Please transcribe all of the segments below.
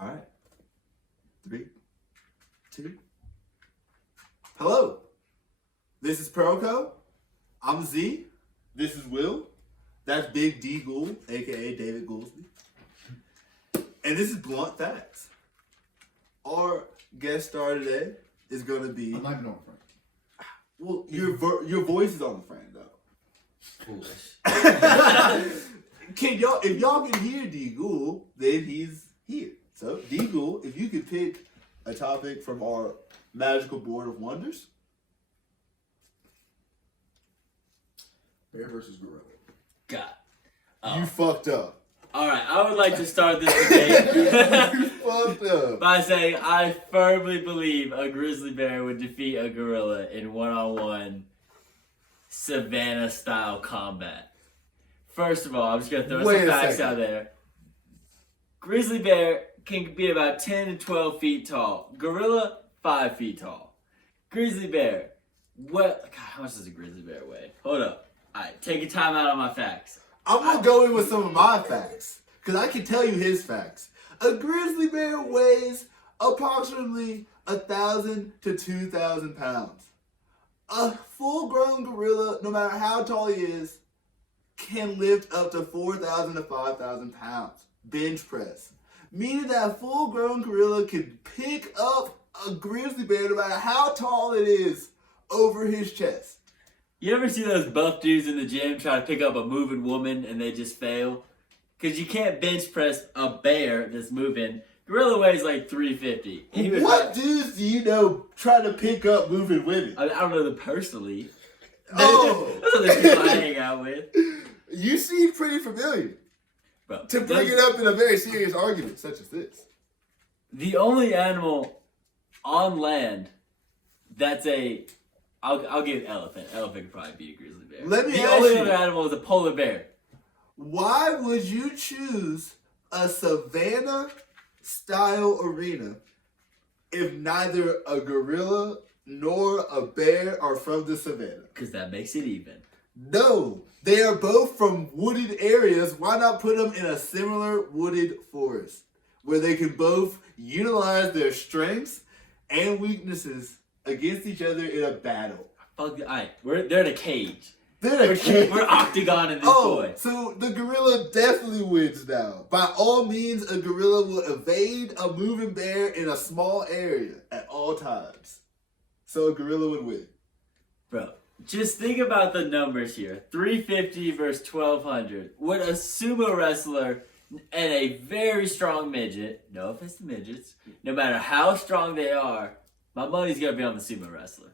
All right. 3, 2. Hello. This is Perlco. I'm Z. This is Will. That's Big D Gould, a.k.a. David Gouldsby. And this is Blunt Facts. Our guest star today is going to be... I'm not even on Frank. Well, your voice is on the frame, though. Foolish. If y'all can hear D Gould, then he's here. So, D Gould, if you could pick a topic from our magical board of wonders. Bear versus gorilla. God. You fucked up. All right, I would like to start this debate You fucked up. by saying I firmly believe a grizzly bear would defeat a gorilla in one-on-one savannah-style combat. First of all, I'm just going to throw Wait some a facts second. out there. Grizzly bear can be about 10 to 12 feet tall. Gorilla, 5 feet tall. Grizzly bear, God, how much does a grizzly bear weigh? Hold up. All right, take a time out on my facts. I'm going to go in with some of my facts, because I can tell you his facts. A grizzly bear weighs approximately 1,000 to 2,000 pounds. A full-grown gorilla, no matter how tall he is, can lift up to 4,000 to 5,000 pounds. Bench press. Meaning that a full-grown gorilla can pick up a grizzly bear, no matter how tall it is, over his chest. You ever see those buff dudes in the gym try to pick up a moving woman and they just fail? Because you can't bench press a bear that's moving. Gorilla weighs like 350. And he was What like, dudes do you know try to pick up moving women? I don't know them personally. Oh. Those are the people I hang out with. You seem pretty familiar. Bro, To bring it up in a very serious argument such as this. the only animal on land that's I'll give elephant. Elephant could probably beat a grizzly bear. Let me the ask only you. other animal is a polar bear. Why would you choose a savannah-style arena if neither a gorilla nor a bear are from the savannah? Because that makes it even. No, they are both from wooded areas. Why not put them in a similar wooded forest where they can both utilize their strengths and weaknesses against each other in a battle? Fuck, alright, they're in a cage. We're We're octagon in this Oh, boy. so the gorilla definitely wins now. By all means, a gorilla will evade a moving bear in a small area at all times. So a gorilla would win. Bro, just think about the numbers here. 350 versus 1,200. Would a sumo wrestler and a very strong midget, no offense to midgets, no matter how strong they are, my money's gonna be on the sumo wrestler.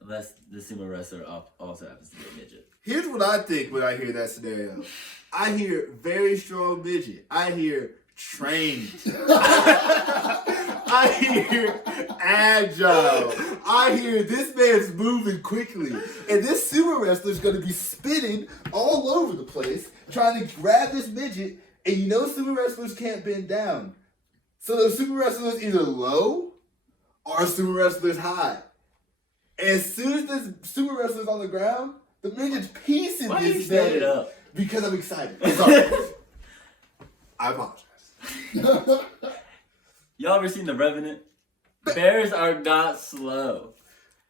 Unless the sumo wrestler also happens to be a midget. Here's what I think when I hear that scenario. I hear very strong midget. I hear trained. I hear agile. I hear this man's moving quickly. And this sumo wrestler's going to be spinning all over the place trying to grab this midget. And you know sumo wrestlers can't bend down. So the sumo wrestler's either low or sumo wrestler's high. And as soon as this sumo wrestler's on the ground, the midget's piecing Why do you this stand man it up? because I'm excited. Sorry. I apologize. Y'all ever seen The Revenant? Bears are not slow.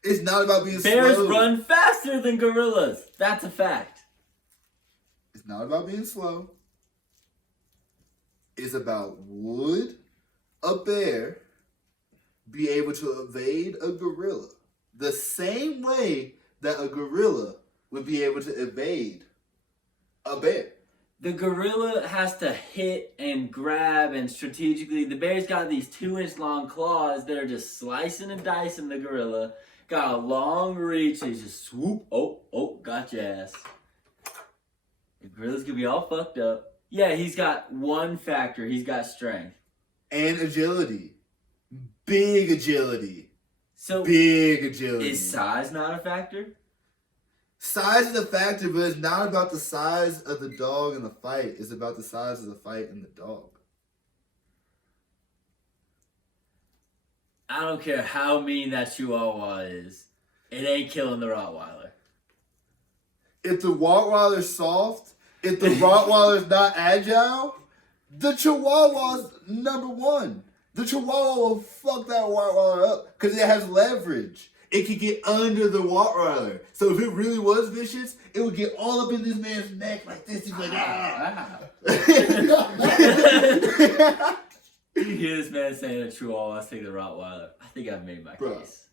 It's not about being Bears slow. run faster than gorillas. That's a fact. It's not about being slow. It's about would a bear be able to evade a gorilla the same way that a gorilla would be able to evade a bear? The gorilla has to hit and grab and strategically. The bear's got these 2-inch long claws that are just slicing and dicing the gorilla. Got a long reach. He's just swoop. Oh, got your ass. The gorilla's gonna be all fucked up. Yeah, he's got one factor. He's got strength. And agility. Big agility. So Big agility. is size not a factor? Size is a factor, but it's not about the size of the dog in the fight. It's about the size of the fight and the dog. I don't care how mean that Chihuahua is. It ain't killing the Rottweiler. If the Rottweiler's soft, if the Rottweiler's not agile, The Chihuahua's number one. The Chihuahua will fuck that Rottweiler up because it has leverage. It could get under the Rottweiler. So if it really was vicious, it would get all up in this man's neck like this. He's like, ah. You hear this man saying a Chihuahua, take the Rottweiler. I think I've made my case.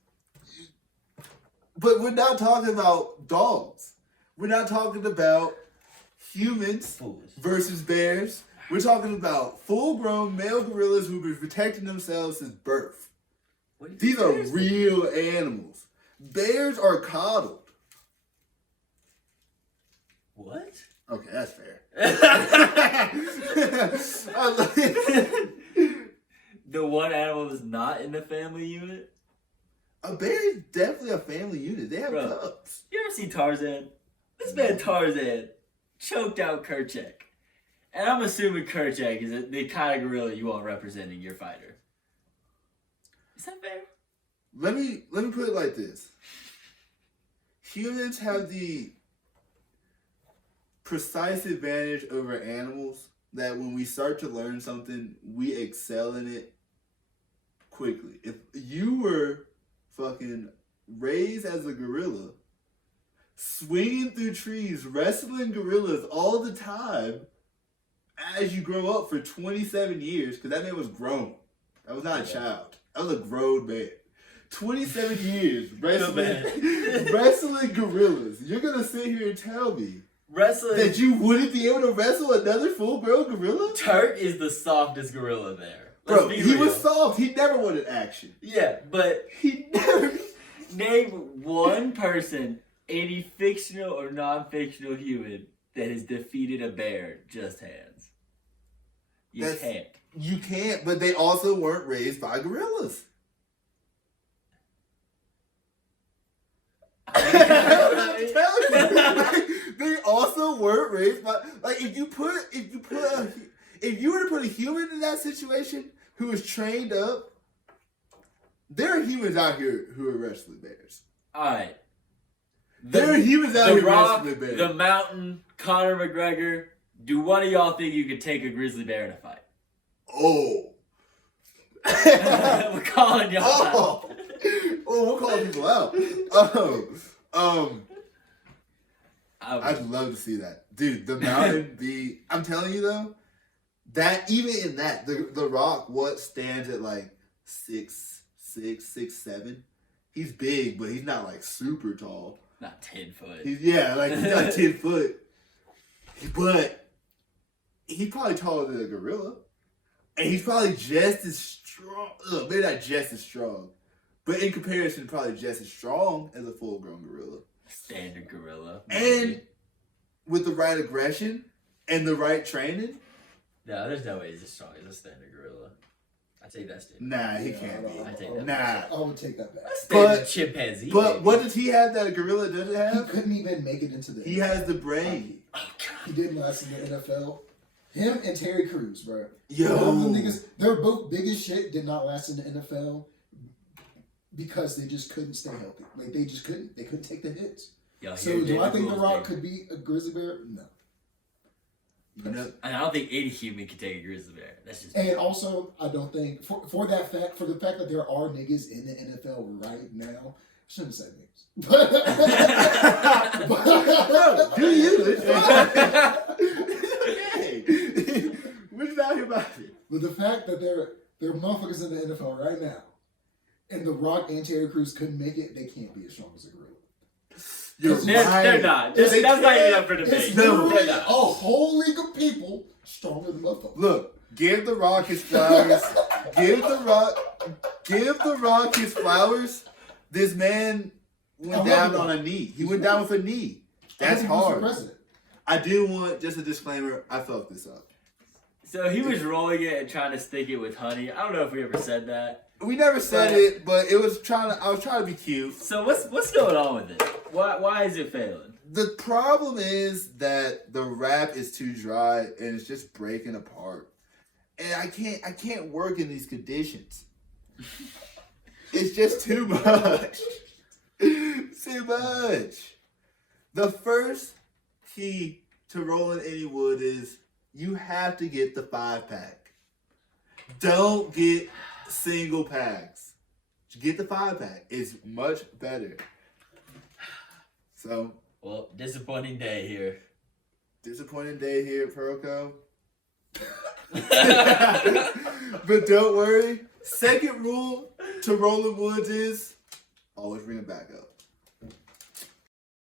But we're not talking about dogs. We're not talking about humans versus bears. We're talking about full-grown male gorillas who've been protecting themselves since birth. These are real animals. Bears are coddled. What? Okay, that's fair. The one animal that's not in the family unit? A bear is definitely a family unit. They have cubs. You ever see Tarzan? This man Tarzan choked out Kerchak. And I'm assuming Kerchak is the kind of gorilla you want representing your fighter. Is that fair? Let me put it like this. Humans have the precise advantage over animals that when we start to learn something, we excel in it quickly. If you were fucking raised as a gorilla, swinging through trees, wrestling gorillas all the time as you grow up for 27 years, because that man was grown. That was not a child. That was a grown man. 27 years wrestling gorillas. You're going to sit here and tell me that you wouldn't be able to wrestle another full-grown gorilla? Turk is the softest gorilla there. Bro, he was soft. He never wanted action. Yeah, but he never... Name one person, any fictional or non-fictional human, that has defeated a bear just hands. You can't. You can't, but they also weren't raised by gorillas. They also weren't raised by, like, if you were to put a human in that situation who was trained up, there are humans out here who are wrestling bears. Alright. There are humans out here wrestling bears. The Mountain, Conor McGregor, do one of y'all think you could take a grizzly bear in a fight? Oh. We're calling y'all out. We're calling people out. I'd love to see that. Dude, the Mountain I'm telling you though, that even in that, the Rock, what stands at like 6'7". He's big, but he's not like super tall. Not 10 foot. He's not 10 foot. But he's probably taller than a gorilla. And he's probably just as strong. Maybe not just as strong. But in comparison, probably just as strong as a full-grown gorilla. Standard gorilla. And with the right aggression and the right training. No, there's no way he's as strong as a standard gorilla. I take that statement. Nah, he can't be. I take that. Nah. I would take that back. But chimpanzee. But what does he have that a gorilla doesn't have? He couldn't even make it into the NFL. He has the brain. He didn't last in the NFL. Him and Terry Crews, bro. Yo. Both of the niggas, they're both big as shit, did not last in the NFL because they just couldn't stay healthy. Like, they just couldn't. They couldn't take the hits. Yo, so do I think The Rock could be a grizzly bear? No. I don't think any human can take a grizzly bear. That's just. And also, I don't think for the fact that there are niggas in the NFL right now. I shouldn't have said names. But do you? It's okay. We're not here about it. But the fact that there are motherfuckers in the NFL right now, and The Rock and Terry Crews couldn't make it, they can't be as strong as a gorilla. They're not. That's not even up for debate. It's literally a whole league of people stronger than motherfuckers. Look, give The Rock his flowers. give The Rock his flowers. This man went down on a knee. He went down with a knee. That's hard. I do want, just a disclaimer, I fucked this up. So he was rolling it and trying to stick it with honey. I don't know if we ever said that. We never said it, but I was trying to be cute. So what's going on with it? Why is it failing? The problem is that the wrap is too dry and it's just breaking apart. And I can't work in these conditions. It's just too much. Too much. The first key to rolling any wood is you have to get the 5-pack. Don't get single packs. Get the 5-pack. It's much better. So, well, disappointing day here. Disappointing day here at Pearlco. But don't worry. Second rule to Rolling Woods is always bring it back up.